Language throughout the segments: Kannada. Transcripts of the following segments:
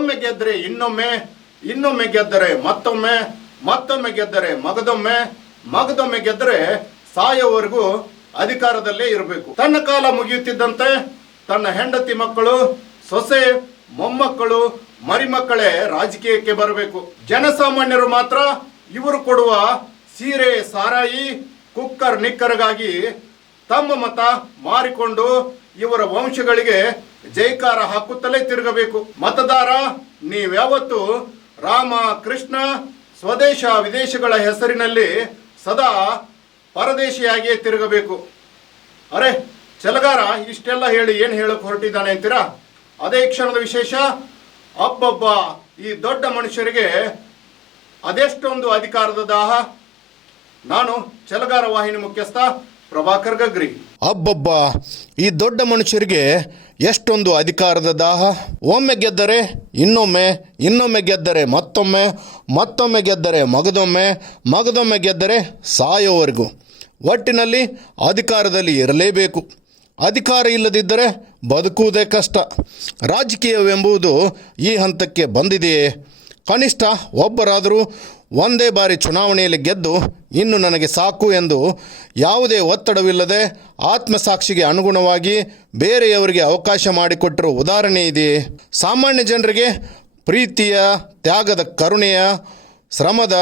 ಒಮ್ಮೆ ಗೆದ್ದರೆ ಇನ್ನೊಮ್ಮೆ ಇನ್ನೊಮ್ಮೆ ಗೆದ್ದರೆ ಮತ್ತೊಮ್ಮೆ ಮತ್ತೊಮ್ಮೆ ಗೆದ್ದರೆ ಮಗದೊಮ್ಮೆ ಮಗದೊಮ್ಮೆ ಗೆದ್ದರೆ ಸಾಯೋವರೆಗೂ ಅಧಿಕಾರದಲ್ಲೇ ಇರಬೇಕು. ತನ್ನ ಕಾಲ ಮುಗಿಯುತ್ತಿದ್ದಂತೆ ತನ್ನ ಹೆಂಡತಿ ಮಕ್ಕಳು, ಸೊಸೆ, ಮೊಮ್ಮಕ್ಕಳು, ಮರಿಮಕ್ಕಳೇ ರಾಜಕೀಯಕ್ಕೆ ಬರಬೇಕು. ಜನಸಾಮಾನ್ಯರು ಮಾತ್ರ ಇವರು ಕೊಡುವ ಸೀರೆ, ಸಾರಾಯಿ, ಕುಕ್ಕರ್, ನಿಕ್ಕರ್ಗಾಗಿ ತಮ್ಮ ಮತ ಮಾರಿಕೊಂಡು ಇವರ ವಂಶಗಳಿಗೆ ಜೈಕಾರ ಹಾಕುತ್ತಲೇ ತಿರುಗಬೇಕು. ಮತದಾರ, ನೀವ್ಯಾವತ್ತು ರಾಮ, ಕೃಷ್ಣ, ಸ್ವದೇಶ, ವಿದೇಶಗಳ ಹೆಸರಿನಲ್ಲಿ ಸದಾ ಪರದೇಶಿಯಾಗಿಯೇ ತಿರುಗಬೇಕು. ಅರೆ ಚಲಗಾರ ಇಷ್ಟೆಲ್ಲ ಹೇಳಿ ಏನು ಹೇಳಕ್ಕೆ ಹೊರಟಿದ್ದಾನೆ ಅಂತೀರಾ? ಅದೇ ಕ್ಷಣದ ವಿಶೇಷ, ಅಬ್ಬಬ್ಬ, ಈ ದೊಡ್ಡ ಮನುಷ್ಯರಿಗೆ ಅದೆಷ್ಟೊಂದು ಅಧಿಕಾರದ ದಾಹ. ನಾನು ಚಲಗಾರ ವಾಹಿನಿ ಮುಖ್ಯಸ್ಥ ಪ್ರಭಾಕರ್ ಗಗ್ರಿ. ಅಬ್ಬಬ್ಬ, ಈ ದೊಡ್ಡ ಮನುಷ್ಯರಿಗೆ ಎಷ್ಟೊಂದು ಅಧಿಕಾರದ ದಾಹ. ಒಮ್ಮೆ ಗೆದ್ದರೆ ಇನ್ನೊಮ್ಮೆ ಇನ್ನೊಮ್ಮೆ ಗೆದ್ದರೆ ಮತ್ತೊಮ್ಮೆ ಮತ್ತೊಮ್ಮೆ ಗೆದ್ದರೆ ಮಗದೊಮ್ಮೆ ಮಗದೊಮ್ಮೆ ಗೆದ್ದರೆ ಸಾಯೋವರೆಗೂ. ಒಟ್ಟಿನಲ್ಲಿ ಅಧಿಕಾರದಲ್ಲಿ ಇರಲೇಬೇಕು. ಅಧಿಕಾರ ಇಲ್ಲದಿದ್ದರೆ ಬದುಕುವುದೇ ಕಷ್ಟ. ರಾಜಕೀಯವೆಂಬುದು ಈ ಹಂತಕ್ಕೆ ಬಂದಿದೆಯೇ? ಕನಿಷ್ಠ ಒಬ್ಬರಾದರೂ ಒಂದೇ ಬಾರಿ ಚುನಾವಣೆಯಲ್ಲಿ ಗೆದ್ದು ಇನ್ನು ನನಗೆ ಸಾಕು ಎಂದು ಯಾವುದೇ ಒತ್ತಡವಿಲ್ಲದೆ ಆತ್ಮಸಾಕ್ಷಿಗೆ ಅನುಗುಣವಾಗಿ ಬೇರೆಯವರಿಗೆ ಅವಕಾಶ ಮಾಡಿಕೊಟ್ಟಿರುವ ಉದಾಹರಣೆ ಇದೆಯೇ ಸಾಮಾನ್ಯ ಜನರಿಗೆ ಪ್ರೀತಿಯ, ತ್ಯಾಗದ ಕರುಣೆಯ, ಶ್ರಮದ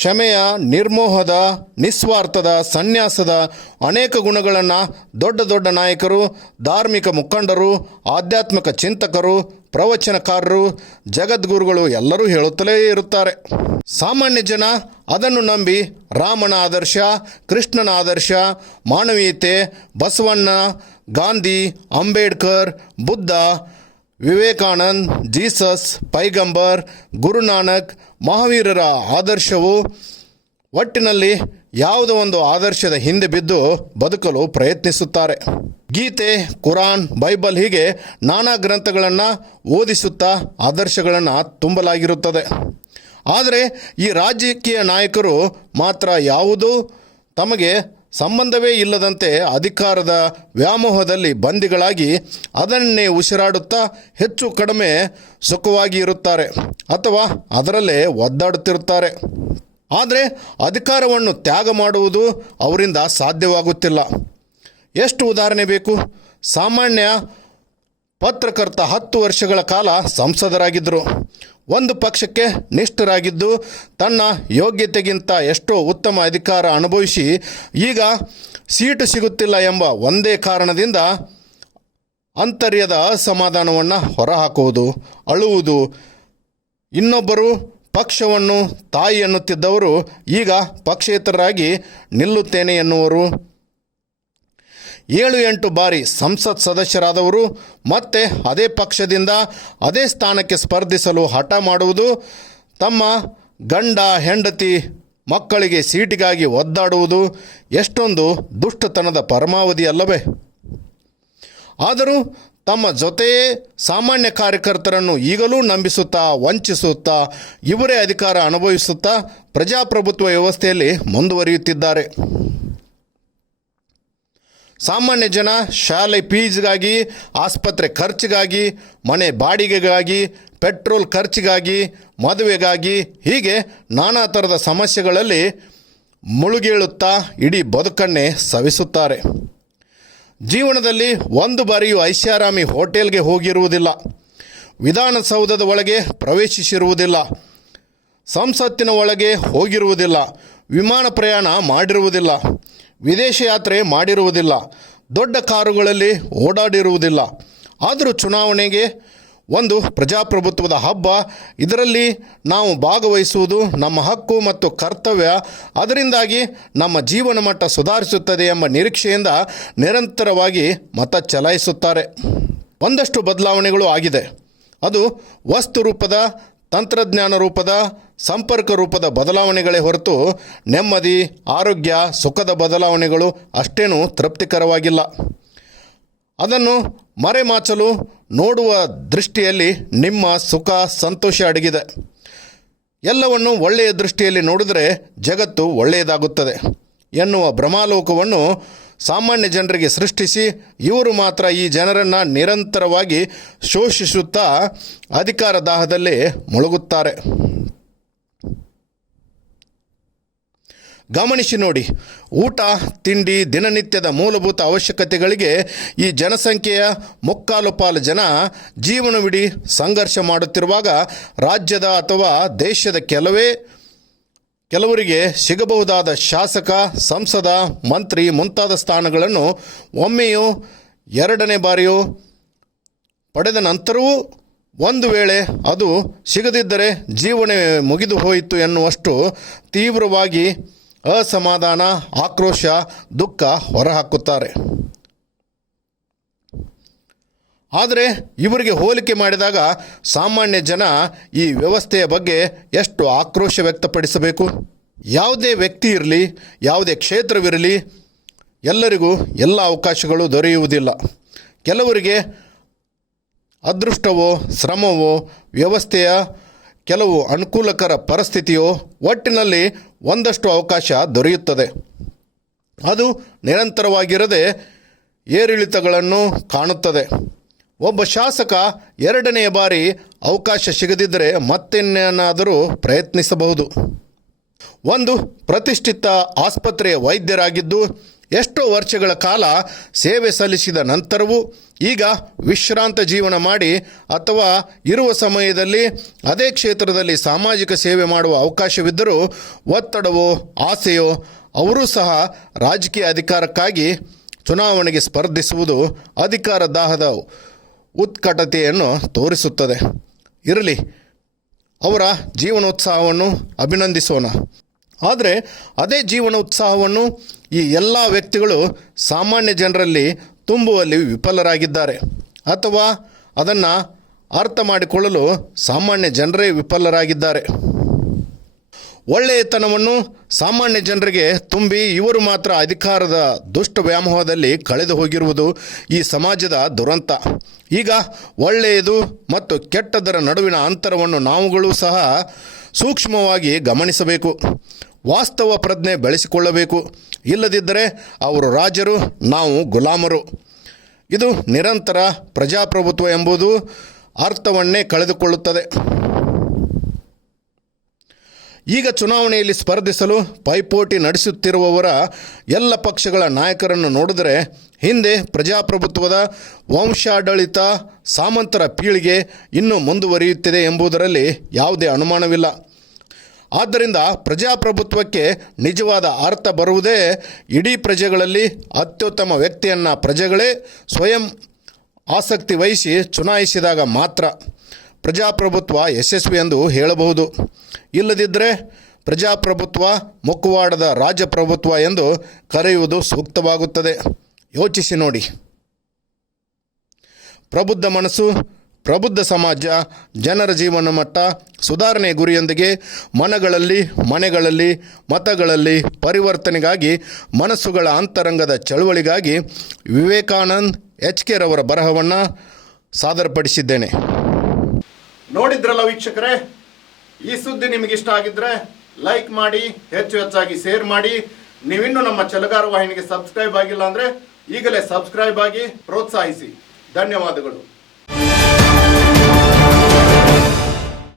ಕ್ಷಮೆಯ ನಿರ್ಮೋಹದ, ನಿಸ್ವಾರ್ಥದ, ಸನ್ಯಾಸದ ಅನೇಕ ಗುಣಗಳನ್ನು ದೊಡ್ಡ ದೊಡ್ಡ ನಾಯಕರು, ಧಾರ್ಮಿಕ ಮುಖಂಡರು, ಆಧ್ಯಾತ್ಮಿಕ ಚಿಂತಕರು, ಪ್ರವಚನಕಾರರು, ಜಗದ್ಗುರುಗಳು ಎಲ್ಲರೂ ಹೇಳುತ್ತಲೇ ಇರುತ್ತಾರೆ. ಸಾಮಾನ್ಯ ಜನ ಅದನ್ನು ನಂಬಿ ರಾಮನ ಆದರ್ಶ, ಕೃಷ್ಣನ ಆದರ್ಶ, ಮಾನವೀಯತೆ, ಬಸವಣ್ಣ, ಗಾಂಧಿ, ಅಂಬೇಡ್ಕರ್, ಬುದ್ಧ ವಿವೇಕಾನಂದ್, ಜೀಸಸ್, ಪೈಗಂಬರ್, ಗುರುನಾನಕ್, ಮಹಾವೀರರ ಆದರ್ಶವು ಒಟ್ಟಿನಲ್ಲಿ ಯಾವುದೋ ಒಂದು ಆದರ್ಶದ ಹಿಂದೆ ಬಿದ್ದು ಬದುಕಲು ಪ್ರಯತ್ನಿಸುತ್ತಾರೆ. ಗೀತೆ, ಕುರಾನ್, ಬೈಬಲ್ ಹೀಗೆ ನಾನಾ ಗ್ರಂಥಗಳನ್ನು ಓದಿಸುತ್ತಾ ಆದರ್ಶಗಳನ್ನು ತುಂಬಲಾಗಿರುತ್ತದೆ. ಆದರೆ ಈ ರಾಜಕೀಯ ನಾಯಕರು ಮಾತ್ರ ಯಾವುದೂ ತಮಗೆ ಸಂಬಂಧವೇ ಇಲ್ಲದಂತೆ ಅಧಿಕಾರದ ವ್ಯಾಮೋಹದಲ್ಲಿ ಬಂದಿಗಳಾಗಿ ಅದನ್ನೇ ಉಸಿರಾಡುತ್ತಾ ಹೆಚ್ಚು ಕಡಿಮೆ ಸುಖವಾಗಿ ಇರುತ್ತಾರೆ ಅಥವಾ ಅದರಲ್ಲೇ ಒದ್ದಾಡುತ್ತಿರುತ್ತಾರೆ. ಆದರೆ ಅಧಿಕಾರವನ್ನು ತ್ಯಾಗ ಮಾಡುವುದು ಅವರಿಂದ ಸಾಧ್ಯವಾಗುತ್ತಿಲ್ಲ. ಎಷ್ಟು ಉದಾಹರಣೆ ಬೇಕು? ಸಾಮಾನ್ಯ ಪತ್ರಕರ್ತ ಹತ್ತು ವರ್ಷಗಳ ಕಾಲ ಸಂಸದರಾಗಿದ್ದರು. ಒಂದು ಪಕ್ಷಕ್ಕೆ ನಿಷ್ಠರಾಗಿದ್ದು ತನ್ನ ಯೋಗ್ಯತೆಗಿಂತ ಎಷ್ಟೋ ಉತ್ತಮ ಅಧಿಕಾರ ಅನುಭವಿಸಿ ಈಗ ಸೀಟು ಸಿಗುತ್ತಿಲ್ಲ ಎಂಬ ಒಂದೇ ಕಾರಣದಿಂದ ಅಂತರ್ಯದ ಅಸಮಾಧಾನವನ್ನು ಹೊರಹಾಕುವುದು, ಅಳುವುದು. ಇನ್ನೊಬ್ಬರು ಪಕ್ಷವನ್ನು ತಾಯಿ ಎನ್ನುತ್ತಿದ್ದವರು ಈಗ ಪಕ್ಷೇತರರಾಗಿ ನಿಲ್ಲುತ್ತೇನೆ ಎನ್ನುವರು. ಏಳು ಎಂಟು ಬಾರಿ ಸಂಸತ್ ಸದಸ್ಯರಾದವರು ಮತ್ತೆ ಅದೇ ಪಕ್ಷದಿಂದ ಅದೇ ಸ್ಥಾನಕ್ಕೆ ಸ್ಪರ್ಧಿಸಲು ಹಠ ಮಾಡುವುದು ತಮ್ಮ ಗಂಡ, ಹೆಂಡತಿ ಮಕ್ಕಳಿಗೆ ಸೀಟಿಗಾಗಿ ಒದ್ದಾಡುವುದು ಎಷ್ಟೊಂದು ದುಷ್ಟತನದ ಪರಮಾವಧಿ ಅಲ್ಲವೇ? ಆದರೂ ತಮ್ಮ ಜೊತೆಯೇ ಸಾಮಾನ್ಯ ಕಾರ್ಯಕರ್ತರನ್ನು ಈಗಲೂ ನಂಬಿಸುತ್ತಾ, ವಂಚಿಸುತ್ತಾ, ಇವರೇ ಅಧಿಕಾರ ಅನುಭವಿಸುತ್ತಾ ಪ್ರಜಾಪ್ರಭುತ್ವ ವ್ಯವಸ್ಥೆಯಲ್ಲಿ ಮುಂದುವರಿಯುತ್ತಿದ್ದಾರೆ. ಸಾಮಾನ್ಯ ಜನ ಶಾಲೆ ಫೀಸ್ಗಾಗಿ, ಆಸ್ಪತ್ರೆ ಖರ್ಚಿಗಾಗಿ, ಮನೆ ಬಾಡಿಗೆಗಾಗಿ, ಪೆಟ್ರೋಲ್ ಖರ್ಚಿಗಾಗಿ, ಮದುವೆಗಾಗಿ, ಹೀಗೆ ನಾನಾ ಥರದ ಸಮಸ್ಯೆಗಳಲ್ಲಿ ಮುಳುಗೇಳುತ್ತಾ ಇಡೀ ಬದುಕನ್ನೇ ಸವಿಸುತ್ತಾರೆ. ಜೀವನದಲ್ಲಿ ಒಂದು ಬಾರಿಯೂ ಐಷಾರಾಮಿ ಹೋಟೆಲ್ಗೆ ಹೋಗಿರುವುದಿಲ್ಲ. ವಿಧಾನಸೌಧದ ಒಳಗೆ ಪ್ರವೇಶಿಸಿರುವುದಿಲ್ಲ. ಸಂಸತ್ತಿನ ಒಳಗೆ ಹೋಗಿರುವುದಿಲ್ಲ. ವಿಮಾನ ಪ್ರಯಾಣ ಮಾಡಿರುವುದಿಲ್ಲ. ವಿದೇಶ ಯಾತ್ರೆ ಮಾಡಿರುವುದಿಲ್ಲ. ದೊಡ್ಡ ಕಾರುಗಳಲ್ಲಿ ಓಡಾಡಿರುವುದಿಲ್ಲ. ಆದರೂ ಚುನಾವಣೆಗೆ ಒಂದು ಪ್ರಜಾಪ್ರಭುತ್ವದ ಹಬ್ಬ. ಇದರಲ್ಲಿ ನಾವು ಭಾಗವಹಿಸುವುದು ನಮ್ಮ ಹಕ್ಕು ಮತ್ತು ಕರ್ತವ್ಯ. ಅದರಿಂದಾಗಿ ನಮ್ಮ ಜೀವನ ಮಟ್ಟ ಸುಧಾರಿಸುತ್ತದೆ ಎಂಬ ನಿರೀಕ್ಷೆಯಿಂದ ನಿರಂತರವಾಗಿ ಮತ ಚಲಾಯಿಸುತ್ತಾರೆ. ಒಂದಷ್ಟು ಬದಲಾವಣೆಗಳು ಆಗಿದೆ. ಅದು ವಸ್ತು ರೂಪದ, ತಂತ್ರಜ್ಞಾನ ರೂಪದ ಸಂಪರ್ಕ ರೂಪದ ಬದಲಾವಣೆಗಳೇ ಹೊರತು ನೆಮ್ಮದಿ, ಆರೋಗ್ಯ, ಸುಖದ ಬದಲಾವಣೆಗಳು ಅಷ್ಟೇನೂ ತೃಪ್ತಿಕರವಾಗಿಲ್ಲ. ಅದನ್ನು ಮರೆಮಾಚಲು ನೋಡುವ ದೃಷ್ಟಿಯಲ್ಲಿ ನಿಮ್ಮ ಸುಖ ಸಂತೋಷ ಅಡಗಿದೆ. ಎಲ್ಲವನ್ನು ಒಳ್ಳೆಯ ದೃಷ್ಟಿಯಲ್ಲಿ ನೋಡಿದರೆ ಜಗತ್ತು ಒಳ್ಳೆಯದಾಗುತ್ತದೆ ಎನ್ನುವ ಭ್ರಮಾಲೋಕವನ್ನು ಸಾಮಾನ್ಯ ಜನರಿಗೆ ಸೃಷ್ಟಿಸಿ ಇವರು ಮಾತ್ರ ಈ ಜನರನ್ನು ನಿರಂತರವಾಗಿ ಶೋಷಿಸುತ್ತಾ ಅಧಿಕಾರ ದಾಹದಲ್ಲಿ ಮುಳುಗುತ್ತಾರೆ. ಗಮನಿಸಿ ನೋಡಿ. ಊಟ, ತಿಂಡಿ, ದಿನನಿತ್ಯದ ಮೂಲಭೂತ ಅವಶ್ಯಕತೆಗಳಿಗೆ ಈ ಜನಸಂಖ್ಯೆಯ ಮುಕ್ಕಾಲು ಪಾಲು ಜನ ಜೀವನವಿಡೀ ಸಂಘರ್ಷ ಮಾಡುತ್ತಿರುವಾಗ ರಾಜ್ಯದ ಅಥವಾ ದೇಶದ ಕೆಲವೇ, ಕೆಲವರಿಗೆ ಸಿಗಬಹುದಾದ ಶಾಸಕ, ಸಂಸದ, ಮಂತ್ರಿ ಮುಂತಾದ ಸ್ಥಾನಗಳನ್ನು ಒಮ್ಮೆಯೂ ಎರಡನೇ ಬಾರಿಯೂ ಪಡೆದ ನಂತರವೂ ಒಂದು ವೇಳೆ ಅದು ಸಿಗದಿದ್ದರೆ ಜೀವನ ಮುಗಿದು ಹೋಯಿತು ಎನ್ನುವಷ್ಟು ತೀವ್ರವಾಗಿ ಅಸಮಾಧಾನ, ಆಕ್ರೋಶ, ದುಃಖ ಹೊರಹಾಕುತ್ತಾರೆ. ಆದರೆ ಇವರಿಗೆ ಹೋಲಿಕೆ ಮಾಡಿದಾಗ ಸಾಮಾನ್ಯ ಜನ ಈ ವ್ಯವಸ್ಥೆಯ ಬಗ್ಗೆ ಎಷ್ಟು ಆಕ್ರೋಶ ವ್ಯಕ್ತಪಡಿಸಬೇಕು? ಯಾವುದೇ ವ್ಯಕ್ತಿ ಇರಲಿ, ಯಾವುದೇ ಕ್ಷೇತ್ರವಿರಲಿ, ಎಲ್ಲರಿಗೂ ಎಲ್ಲ ಅವಕಾಶಗಳು ದೊರೆಯುವುದಿಲ್ಲ. ಕೆಲವರಿಗೆ ಅದೃಷ್ಟವೋ, ಶ್ರಮವೋ, ವ್ಯವಸ್ಥೆಯ ಕೆಲವು ಅನುಕೂಲಕರ ಪರಿಸ್ಥಿತಿಯೋ, ಒಟ್ಟಿನಲ್ಲಿ ಒಂದಷ್ಟು ಅವಕಾಶ ದೊರೆಯುತ್ತದೆ. ಅದು ನಿರಂತರವಾಗಿರದೆ ಏರಿಳಿತಗಳನ್ನು ಕಾಣುತ್ತದೆ. ಒಬ್ಬ ಶಾಸಕ ಎರಡನೆಯ ಬಾರಿ ಅವಕಾಶ ಸಿಗದಿದ್ದರೆ ಮತ್ತಿನ್ನೇನಾದರೂ ಪ್ರಯತ್ನಿಸಬಹುದು. ಒಂದು ಪ್ರತಿಷ್ಠಿತ ಆಸ್ಪತ್ರೆಯ ವೈದ್ಯರಾಗಿದ್ದು ಎಷ್ಟೋ ವರ್ಷಗಳ ಕಾಲ ಸೇವೆ ಸಲ್ಲಿಸಿದ ನಂತರವೂ ಈಗ ವಿಶ್ರಾಂತ ಜೀವನ ಮಾಡಿ ಅಥವಾ ಇರುವ ಸಮಯದಲ್ಲಿ ಅದೇ ಕ್ಷೇತ್ರದಲ್ಲಿ ಸಾಮಾಜಿಕ ಸೇವೆ ಮಾಡುವ ಅವಕಾಶವಿದ್ದರೂ ಒತ್ತಡವೋ, ಆಸೆಯೋ, ಅವರೂ ಸಹ ರಾಜಕೀಯ ಅಧಿಕಾರಕ್ಕಾಗಿ ಚುನಾವಣೆಗೆ ಸ್ಪರ್ಧಿಸುವುದು ಅಧಿಕಾರ ದಾಹದ ಉತ್ಕಟತೆಯನ್ನು ತೋರಿಸುತ್ತದೆ. ಇರಲಿ, ಅವರ ಜೀವನೋತ್ಸಾಹವನ್ನು ಅಭಿನಂದಿಸೋಣ. ಆದರೆ ಅದೇ ಜೀವನ ಉತ್ಸಾಹವನ್ನು ಈ ಎಲ್ಲ ವ್ಯಕ್ತಿಗಳು ಸಾಮಾನ್ಯ ಜನರಲ್ಲಿ ತುಂಬುವಲ್ಲಿ ವಿಫಲರಾಗಿದ್ದಾರೆ. ಅಥವಾ ಅದನ್ನು ಅರ್ಥ ಮಾಡಿಕೊಳ್ಳಲು ಸಾಮಾನ್ಯ ಜನರೇ ವಿಫಲರಾಗಿದ್ದಾರೆ. ಒಳ್ಳೆಯತನವನ್ನು ಸಾಮಾನ್ಯ ಜನರಿಗೆ ತುಂಬಿ ಇವರು ಮಾತ್ರ ಅಧಿಕಾರದ ದುಷ್ಟ ವ್ಯಾಮೋಹದಲ್ಲಿ ಕಳೆದು ಹೋಗಿರುವುದು ಈ ಸಮಾಜದ ದುರಂತ. ಈಗ ಒಳ್ಳೆಯದು ಮತ್ತು ಕೆಟ್ಟದರ ನಡುವಿನ ಅಂತರವನ್ನು ನಾವುಗಳು ಸಹ ಸೂಕ್ಷ್ಮವಾಗಿ ಗಮನಿಸಬೇಕು. ವಾಸ್ತವ ಪ್ರಜ್ಞೆ ಬೆಳೆಸಿಕೊಳ್ಳಬೇಕು. ಇಲ್ಲದಿದ್ದರೆ ಅವರು ರಾಜರು, ನಾವು ಗುಲಾಮರು. ಇದು ನಿರಂತರ ಪ್ರಜಾಪ್ರಭುತ್ವ ಎಂಬುದು ಅರ್ಥವನ್ನೇ ಕಳೆದುಕೊಳ್ಳುತ್ತದೆ. ಈಗ ಚುನಾವಣೆಯಲ್ಲಿ ಸ್ಪರ್ಧಿಸಲು ಪೈಪೋಟಿ ನಡೆಸುತ್ತಿರುವವರ ಎಲ್ಲ ಪಕ್ಷಗಳ ನಾಯಕರನ್ನು ನೋಡಿದರೆ ಹಿಂದೆ ಪ್ರಜಾಪ್ರಭುತ್ವದ ವಂಶಾಡಳಿತ ಸಾಮಂತರ ಪೀಳಿಗೆ ಇನ್ನೂ ಮುಂದುವರಿಯುತ್ತಿದೆ ಎಂಬುದರಲ್ಲಿ ಯಾವುದೇ ಅನುಮಾನವಿಲ್ಲ. ಆದ್ದರಿಂದ ಪ್ರಜಾಪ್ರಭುತ್ವಕ್ಕೆ ನಿಜವಾದ ಅರ್ಥ ಬರುವುದೇ ಇಡೀ ಪ್ರಜೆಗಳಲ್ಲಿ ಅತ್ಯುತ್ತಮ ವ್ಯಕ್ತಿಯನ್ನು ಪ್ರಜೆಗಳೇ ಸ್ವಯಂ ಆಸಕ್ತಿ ವಹಿಸಿ ಚುನಾಯಿಸಿದಾಗ ಮಾತ್ರ ಪ್ರಜಾಪ್ರಭುತ್ವ ಯಶಸ್ವಿ ಎಂದು ಹೇಳಬಹುದು. ಇಲ್ಲದಿದ್ದರೆ ಪ್ರಜಾಪ್ರಭುತ್ವ ಮುಖವಾಡದ ರಾಜಪ್ರಭುತ್ವ ಎಂದು ಕರೆಯುವುದು ಸೂಕ್ತವಾಗುತ್ತದೆ. ಯೋಚಿಸಿ ನೋಡಿ. ಪ್ರಬುದ್ಧ ಮನಸ್ಸು ಪ್ರಬುದ್ಧ ಸಮಾಜ, ಜನರ ಜೀವನ ಮಟ್ಟ, ಸುಧಾರಣೆ ಗುರಿಯೊಂದಿಗೆ ಮನಗಳಲ್ಲಿ, ಮನೆಗಳಲ್ಲಿ, ಮತಗಳಲ್ಲಿ ಪರಿವರ್ತನೆಗಾಗಿ, ಮನಸ್ಸುಗಳ ಅಂತರಂಗದ ಚಳುವಳಿಗಾಗಿ ವಿವೇಕಾನಂದ್ ಎಚ್ ಕೆ ರವರ ಬರಹವನ್ನು ಸಾದರಪಡಿಸಿದ್ದೇನೆ. ನೋಡಿದ್ರಲ್ಲ ವೀಕ್ಷಕರೇ? ಈ ಸುದ್ದಿ ನಿಮಗೆ ಇಷ್ಟ ಆಗಿದ್ರೆ ಲೈಕ್ ಮಾಡಿ, ಹೆಚ್ಚು ಹೆಚ್ಚಾಗಿ ಶೇರ್ ಮಾಡಿ. ನೀವಿನ್ನೂ ನಮ್ಮ ಚಲಗಾರ ವಾಹಿನಿಗೆ ಸಬ್ಸ್ಕ್ರೈಬ್ ಆಗಿಲ್ಲ ಅಂದ್ರೆ ಈಗಲೇ ಸಬ್ಸ್ಕ್ರೈಬ್ ಆಗಿ ಪ್ರೋತ್ಸಾಹಿಸಿ. ಧನ್ಯವಾದಗಳು.